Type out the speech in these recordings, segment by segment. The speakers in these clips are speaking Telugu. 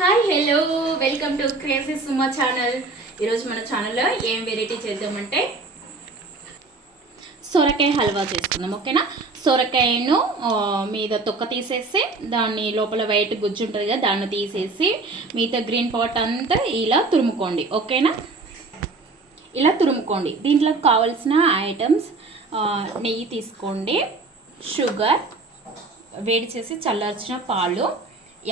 Hi hello welcome to crazy Suma channel. ఈరోజు మన ఛానల్లో ఏం వెరైటీ చేద్దామంటే సొరకాయ హల్వా చేసుకుందాం. ఓకేనా, సొరకాయను మీద తొక్క తీసేసి దాన్ని లోపల వైట్ గుజ్జు ఉంటుంది కదా, దాన్ని తీసేసి మిగతా గ్రీన్ పార్ట్ అంతా ఇలా తురుముకోండి. ఓకేనా, ఇలా తురుముకోండి. దీంట్లో కావాల్సిన ఐటమ్స్ నెయ్యి తీసుకోండి, షుగర్, వేడి చేసి చల్లార్చిన పాలు,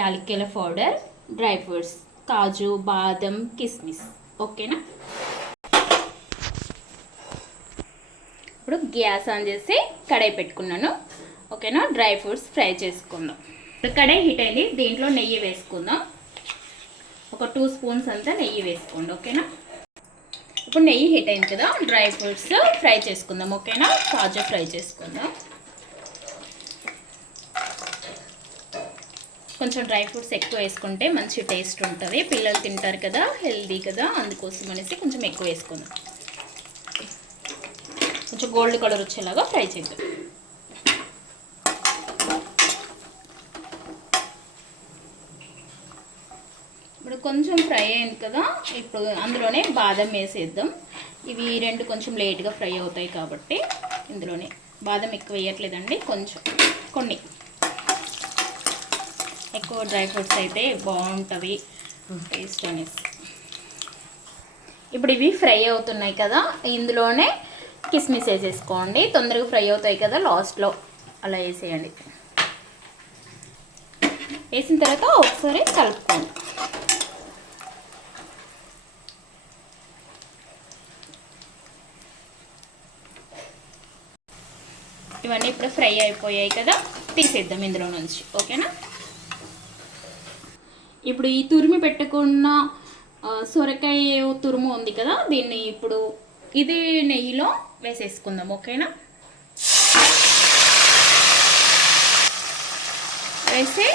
యాలక్కాయల పౌడర్, డ్రై ఫ్రూట్స్, కాజు, బాదం, కిస్మిస్. ఓకేనా, ఇప్పుడు గ్యాస్ ఆన్ చేసి కడాయి పెట్టుకున్నాను. ఓకేనా, డ్రై ఫ్రూట్స్ ఫ్రై చేసుకుందాం. ఇప్పుడు కడాయి హీట్ అయింది, దీంట్లో నెయ్యి వేసుకుందాం. ఒక 2 స్పూన్స్ అంతా నెయ్యి వేసుకోండి. ఓకేనా, ఇప్పుడు నెయ్యి హీట్ అయింది కదా, డ్రై ఫ్రూట్స్ ఫ్రై చేసుకుందాం. ఓకేనా, కాజు ఫ్రై చేసుకుందాం. కొంచెం డ్రై ఫ్రూట్స్ ఎక్కువ వేసుకుంటే మంచి టేస్ట్ ఉంటుంది, పిల్లలు తింటారు కదా, హెల్దీ కదా, అందుకోసం అనేసి కొంచెం ఎక్కువ వేసుకుందాం. కొంచెం గోల్డ్ కలర్ వచ్చేలాగా ఫ్రై చేద్దాం. ఇప్పుడు కొంచెం ఫ్రై అయింది కదా, ఇప్పుడు అందులోనే బాదం వేసేద్దాం. ఇవి రెండు కొంచెం లేట్గా ఫ్రై అవుతాయి కాబట్టి ఇందులోనే బాదం ఎక్కువ వేయట్లేదండి, కొంచెం కొన్ని. ఎక్కువ డ్రై ఫ్రూట్స్ అయితే బాగుంటుంది టేస్ట్ అనేసి. ఇప్పుడు ఇవి ఫ్రై అవుతున్నాయి కదా, ఇందులోనే కిస్మిస్ వేసేసుకోండి. తొందరగా ఫ్రై అవుతాయి కదా, లాస్ట్లో అలా వేసేయండి. వేసిన తర్వాత ఒకసారి కలుపుకోండి. ఇవన్నీ ఇప్పుడు ఫ్రై అయిపోయాయి కదా, తీసేద్దాం ఇందులో నుంచి. ఓకేనా, ఇప్పుడు ఈ తురిమి పెట్టుకున్న సొరకాయ తురుము ఉంది కదా, దీన్ని ఇప్పుడు ఇది నెయ్యిలో వేసేసుకుందాం. ఓకేనా, వేసి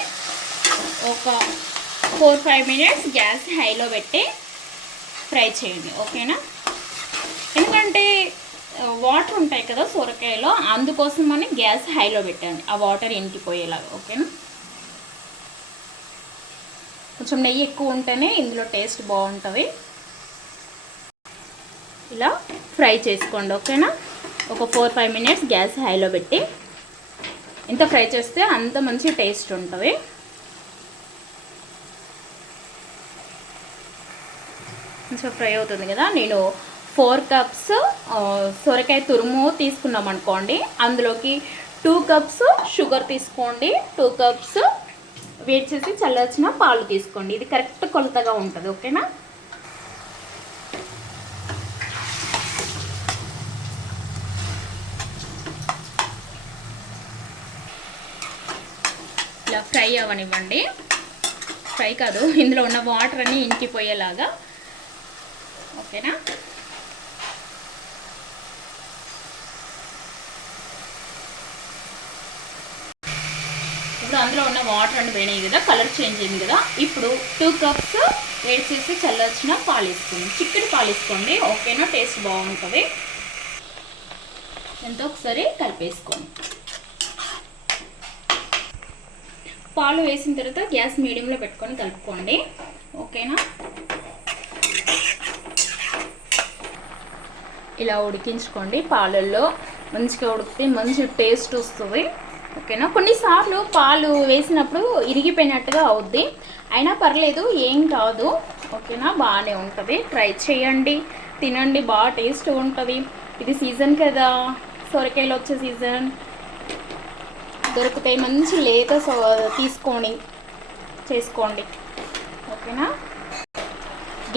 ఒక 4-5 మినిట్స్ గ్యాస్ హైలో పెట్టి ఫ్రై చేయండి. ఓకేనా, ఎందుకంటే వాటర్ ఉంటాయి కదా సొరకాయలో, అందుకోసమని గ్యాస్ హైలో పెట్టండి, ఆ వాటర్ ఇంకిపోయేలాగా. ఓకేనా, కొంచెం నెయ్యి ఎక్కువ ఉంటేనే ఇందులో టేస్ట్ బాగుంటుంది. ఇలా ఫ్రై చేసుకోండి. ఓకేనా, ఒక 4-5 మినిట్స్ గ్యాస్ హైలో పెట్టి, ఎంత ఫ్రై చేస్తే అంత మంచి టేస్ట్ ఉంటుంది. కొంచెం ఫ్రై అవుతుంది కదా, నేను 4 కప్స్ సొరకాయ తురుము తీసుకున్నాం అనుకోండి, అందులోకి 2 కప్స్ షుగర్ తీసుకోండి, 2 కప్స్ వేడి చేసి చల్లార్చిన పాలు తీసుకోండి. ఇది కరెక్ట్ కొలతగా ఉంటుంది. ఓకేనా, ఇలా ఫ్రై అవ్వనివ్వండి. ఫ్రై కాదు, ఇందులో ఉన్న వాటర్ అన్నీ ఇంకిపోయేలాగా. ఓకేనా, ఇప్పుడు అందులో ఉన్న వాటర్ అన్ని పోయినాయి కదా, కలర్ చేంజ్ అయింది కదా. ఇప్పుడు 2 కప్స్ వేడి చేసి చల్లార్చిన పాలు వేసుకోండి, చిక్కటి పాలు వేసుకోండి. ఓకేనా, టేస్ట్ బాగుంటుంది. ఎంతో ఒకసారి కలిపేసుకోండి. పాలు వేసిన తర్వాత గ్యాస్ మీడియంలో పెట్టుకొని కలుపుకోండి. ఓకేనా, ఇలా ఉడికించుకోండి. పాలల్లో మంచిగా ఉడికితే మంచి టేస్ట్ వస్తుంది. ఓకేనా, కొన్నిసార్లు పాలు వేసినప్పుడు ఇరిగిపోయినట్టుగా అవుద్ది, అయినా పర్లేదు, ఏం కాదు. ఓకేనా, బాగానే ఉంటుంది. ట్రై చేయండి, తినండి, బాగా టేస్ట్ ఉంటుంది. ఇది సీజన్ కదా, సొరకాయలు వచ్చే సీజన్, దొరుకుతాయి. మంచి లేత తీసుకొని చేసుకోండి. ఓకేనా,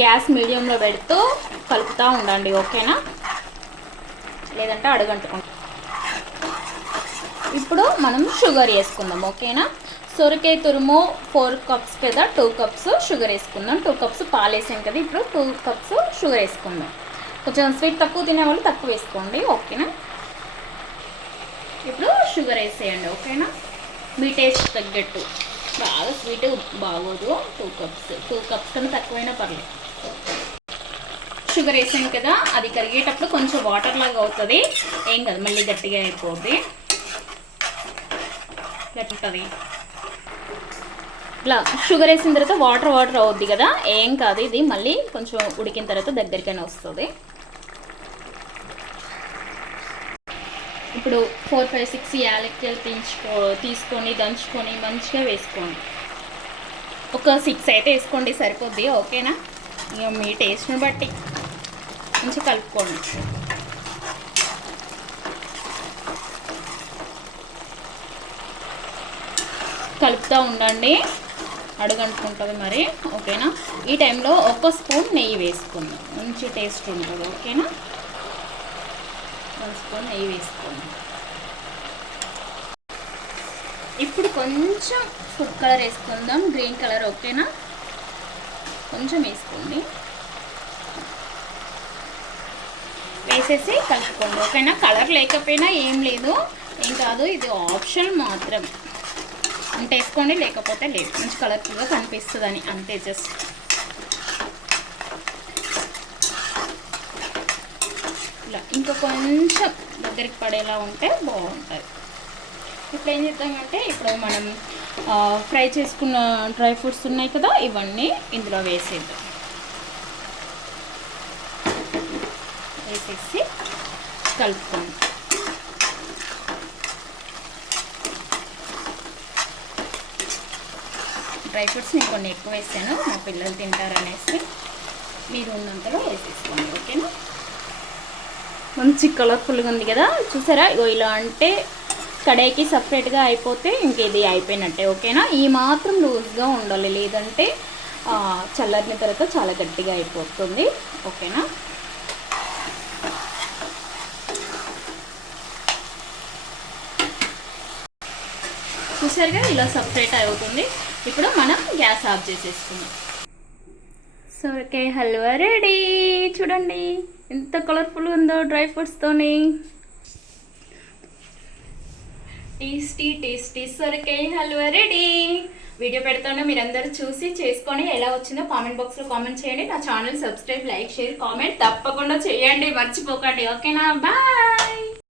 గ్యాస్ మీడియంలో పెడుతూ కలుపుతూ ఉండండి. ఓకేనా, లేదంటే అడుగంటుకుంటాం. ఇప్పుడు మనం షుగర్ వేసుకుందాం. ఓకేనా, సొరకాయ తురుము 4 కప్స్ కదా, 2 కప్స్ షుగర్ వేసుకుందాం. 2 కప్స్ పాలు వేసాం కదా, ఇప్పుడు 2 కప్స్ షుగర్ వేసుకుందాం. కొంచెం స్వీట్ తక్కువ తినేవాళ్ళు తక్కువ వేసుకోండి. ఓకేనా, ఇప్పుడు షుగర్ వేసేయండి. ఓకేనా, మీ టేస్ట్ తగ్గట్టు. బాగా స్వీట్ బాగోదు, 2 కప్స్ కన్నా తక్కువైనా పర్లేదు. షుగర్ వేసాం కదా, అది కరిగేటప్పుడు కొంచెం వాటర్ లాగా అవుతుంది, ఏం కాదు, మళ్ళీ గట్టిగా అయిపోద్ది. గట్టుతుంది. ఇట్లా షుగర్ వేసిన తర్వాత వాటర్ అవుద్ది కదా, ఏం కాదు, ఇది మళ్ళీ కొంచెం ఉడికిన తర్వాత దగ్గరికైనా వస్తుంది. ఇప్పుడు 4, 5, 6 యాలక్కాయలు తీసుకొని దంచుకొని మంచిగా వేసుకోండి. ఒక 6 అయితే వేసుకోండి సరిపోద్ది, ఓకేనా. ఇక మీ టేస్ట్ని బట్టి మంచిగా కలుపుకోండి. కలుపుతూ ఉండండి, అడుగంటుకుంటుంది మరి, ఓకేనా. ఈ టైంలో 1 స్పూన్ నెయ్యి వేసుకుందాం, మంచి టేస్ట్ ఉంటుంది, ఓకేనా. 1 స్పూన్ నెయ్యి వేసుకోండి. ఇప్పుడు కొంచెం ఫుడ్ కలర్ వేసుకుందాం, గ్రీన్ కలర్, ఓకేనా. కొంచెం వేసుకోండి, వేసేసి కలుపుకోండి, ఓకేనా. కలర్ లేకపోయినా ఏం లేదు, ఏం కాదు, ఇది ఆప్షన్ మాత్రం. అంటే వేసుకోండి, లేకపోతే లేదు, మంచి కలర్ఫుల్గా కనిపిస్తుందని అంతే. జస్ట్ ఇలా ఇంకా కొంచెం దగ్గరికి పడేలా ఉంటే బాగుంటుంది. ఇప్పుడు ఏం చేద్దామంటే, ఇప్పుడు మనం ఫ్రై చేసుకున్న డ్రై ఫ్రూట్స్ ఉన్నాయి కదా, ఇవన్నీ ఇందులో వేసేద్దాం. వేసేసి కలుపుకోండి. డ్రై ఫ్రూట్స్ నేను కొన్ని ఎక్కువ వేసాను, మా పిల్లలు తింటారనేసి, మీరు ఉన్నంతలో వేసేసుకోండి, ఓకేనా. మంచి కలర్ఫుల్గా ఉంది కదా, చూసారా. ఇలా అంటే కడాయికి సపరేట్గా అయిపోతే ఇంకేది అయిపోయినట్టే, ఓకేనా. ఈ మాత్రం లూజ్గా ఉండాలి, లేదంటే చల్లారిన తర్వాత చాలా గట్టిగా అయిపోతుంది, ఓకేనా. చూసారుగా ఇలా సపరేట్ అవుతుంది. ఇప్పుడు మనం గ్యాస్ ఆఫ్ చేసేసుకుందాం. సొరకాయ హల్వా రెడీ. చూడండి ఎంత కలర్ఫుల్ ఉందో డ్రై ఫ్రూట్స్తోని. టేస్టీ టేస్టీ సొరకాయ హల్వా రెడీ. వీడియో పెడతాను, మీరందరూ చూసి చేసుకొని ఎలా వచ్చిందో కామెంట్ బాక్స్లో కామెంట్ చేయండి. నా channel subscribe, like, share, comment తప్పకుండా చేయండి, మర్చిపోకండి, ఓకేనా. బాయ్.